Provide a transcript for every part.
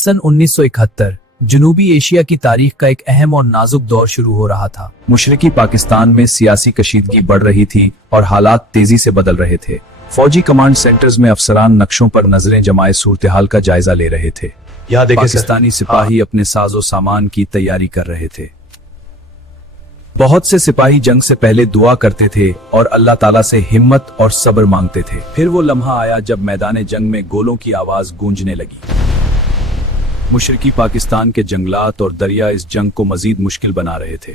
सन 1971 जनूबी एशिया की तारीख का एक अहम और नाजुक दौर शुरू हो रहा था। मुशरिकी पाकिस्तान में सियासी कशीदगी बढ़ रही थी और हालात तेजी से बदल रहे थे। फौजी कमांड सेंटर्स में अफसरान नक्शों पर नजरें जमाए सूरत-ए-हाल का जायजा ले रहे थे। पाकिस्तानी सिपाही अपने साजो सामान की तैयारी कर रहे थे। बहुत से सिपाही जंग से पहले दुआ करते थे और अल्लाह ताला से हिम्मत और सब्र मांगते थे। फिर वो लम्हा आया जब मैदान जंग में गोलों की आवाज गूंजने लगी। मुशरिकी पाकिस्तान के जंगलात और दरिया इस जंग को मजीद मुश्किल बना रहे थे।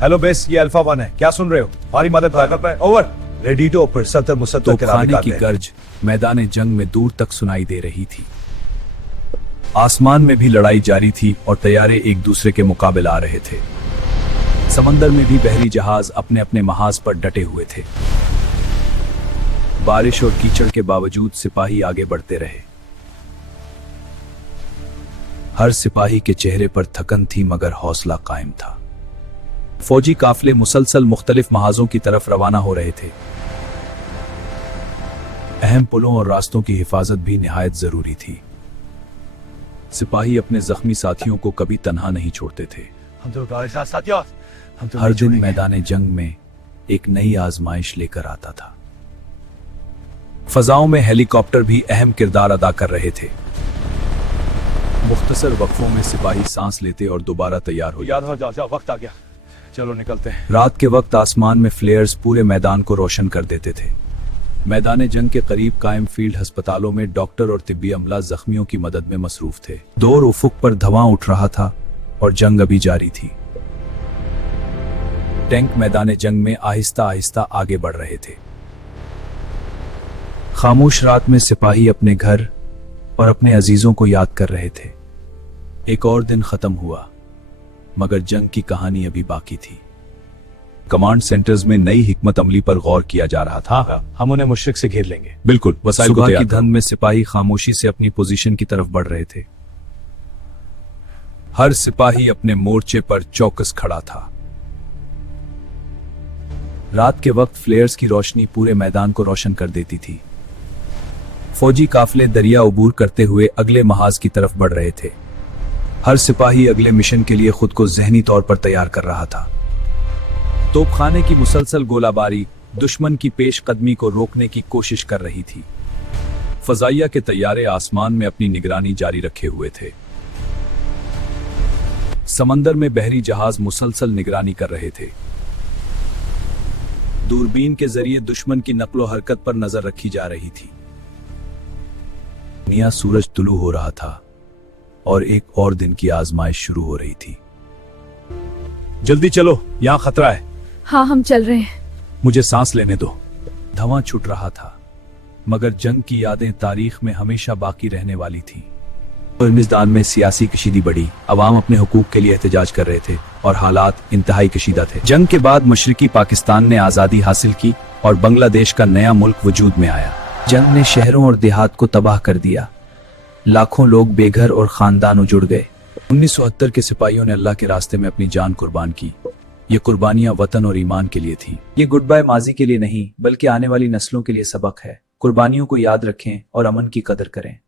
हेलो बेस, ये अल्फा 1 है, क्या सुन रहे हो? हमारी मदद ओवर। रेडी टू ऑपर 70-72 तोपखाने की गर्ज मैदान जंग में दूर तक सुनाई दे रही थी। आसमान में भी लड़ाई जारी थी और तैयारे एक दूसरे के मुकाबले आ रहे थे। समंदर में भी बहरी जहाज अपने अपने महाज पर डटे हुए थे। बारिश और कीचड़ के बावजूद सिपाही आगे बढ़ते रहे। हर सिपाही के चेहरे पर थकन थी मगर हौसला कायम था। फौजी काफले मुसलसल मुख्तलिफ महाजों की तरफ रवाना हो रहे थे। अहम पुलों और रास्तों की हिफाजत भी निहायत जरूरी थी। सिपाही अपने जख्मी साथियों को कभी तन्हा नहीं छोड़ते थे। हर दिन मैदान जंग में एक नई आजमाइश लेकर आता था। फजाओं में हेलीकॉप्टर भी अहम किरदार अदा कर रहे थे। मुख्तसर वक्फों में सिपाही सांस लेते और दोबारा तैयार हो जाओ, वक्त आ गया, चलो निकलते हैं। रात के वक्त आसमान में फ्लेयर्स पूरे मैदान को रोशन कर देते थे। मैदान जंग के करीब कायम फील्ड अस्पतालों में डॉक्टर और तिब्बी अमला जख्मियों की मदद में मसरूफ थे। दूर उफुक पर धुआं उठ रहा था और जंग अभी जारी थी। टैंक मैदान जंग में आहिस्ता आहिस्ता आगे बढ़ रहे थे। खामोश रात में सिपाही अपने घर और अपने अजीजों को याद कर रहे थे। एक और दिन खत्म हुआ मगर जंग की कहानी अभी बाकी थी। कमांड सेंटर्स में नई हिकमत अमली पर गौर किया जा रहा था। हम उन्हें मुशरिक से घेर लेंगे। बिल्कुल। सुबह की धुंध में सिपाही खामोशी से अपनी पोजीशन की तरफ बढ़ रहे थे। हर सिपाही अपने मोर्चे पर चौकस खड़ा था। रात के वक्त फ्लेयर्स की रोशनी पूरे मैदान को रोशन कर देती थी। फौजी काफले दरिया उबूर करते हुए अगले महाज की तरफ बढ़ रहे थे। हर सिपाही अगले मिशन के लिए खुद को जहनी तौर पर तैयार कर रहा था। तोपखाने की मुसलसल गोलाबारी दुश्मन की पेशकदमी को रोकने की कोशिश कर रही थी। फजाइया के तैयारे आसमान में अपनी निगरानी जारी रखे हुए थे। समंदर में बहरी जहाज मुसलसल निगरानी कर रहे थे। दूरबीन के जरिए दुश्मन की नक्लो हरकत पर नजर रखी जा रही थी। दुनिया सूरज तुलू हो रहा था और एक और दिन की आजमाइश शुरू हो रही थी। जल्दी चलो, यहाँ खतरा है। हाँ, हम चल रहे हैं। मुझे सांस लेने दो। धुआं छूट रहा था मगर जंग की यादें तारीख में हमेशा बाकी रहने वाली थी। मैदान में सियासी कशीदी बढ़ी। अवाम अपने हुकूक के लिए एहतजाज कर रहे थे और हालात इंतहाई कशीदा थे। जंग के बाद मशरिकी पाकिस्तान ने आज़ादी हासिल की और बांग्लादेश का नया मुल्क वजूद में आया। जंग ने शहरों और देहात को तबाह कर दिया। लाखों लोग बेघर और खानदान उजुड़ गए। 1970 के सिपाहियों ने अल्लाह के रास्ते में अपनी जान कुर्बान की। ये कुर्बानियां वतन और ईमान के लिए थी। ये गुड बाय माजी के लिए नहीं बल्कि आने वाली नस्लों के लिए सबक है। कुर्बानियों को याद रखें और अमन की कदर करें।